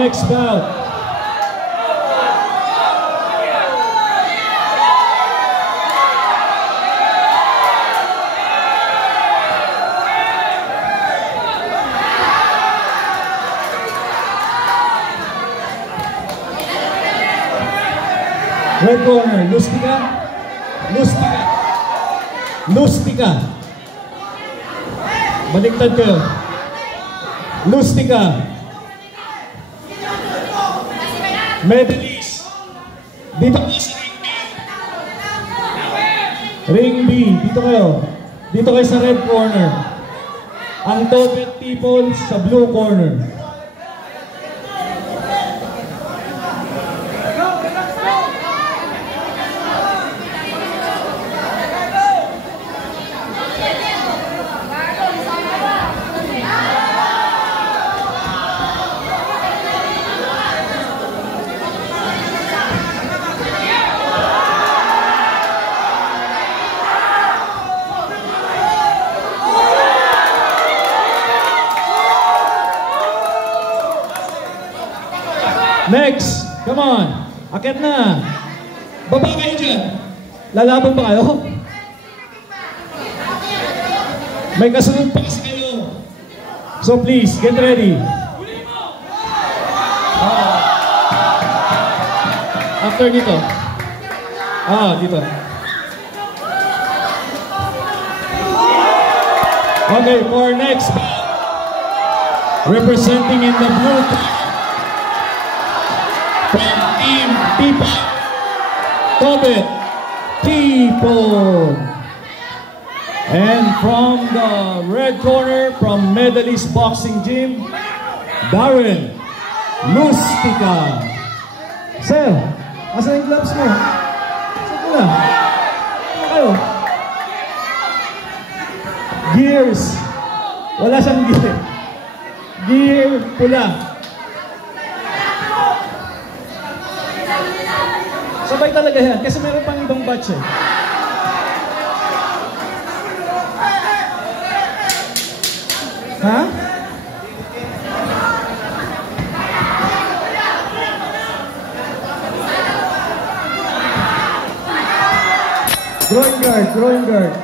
next bout. Red corner, Lustica. Lustica. Lustica. Baliktad kayo. Lustica. Medalist. Dito kayo sa Ring B. Ring B. Dito kayo. Dito kayo sa red corner. Ang Tobet people sa blue corner. Next, come on. Akit na. Baba kayo dyan. Lalaban ba kayo? May kasunod pa kasi kayo. So please, get ready. After dito. Dito. Okay, for next, representing in the blue from Team People, Tobet People. And from the red corner, from Medalist Boxing Gym, Darren Lustica. Sir, asan yung gloves mo? Saan ko na? Kayo? Gears. Wala siyang gear. Gear pula. Sabay talaga yan, kasi meron pang ibang batch eh. Ha? Groin guard, groin guard.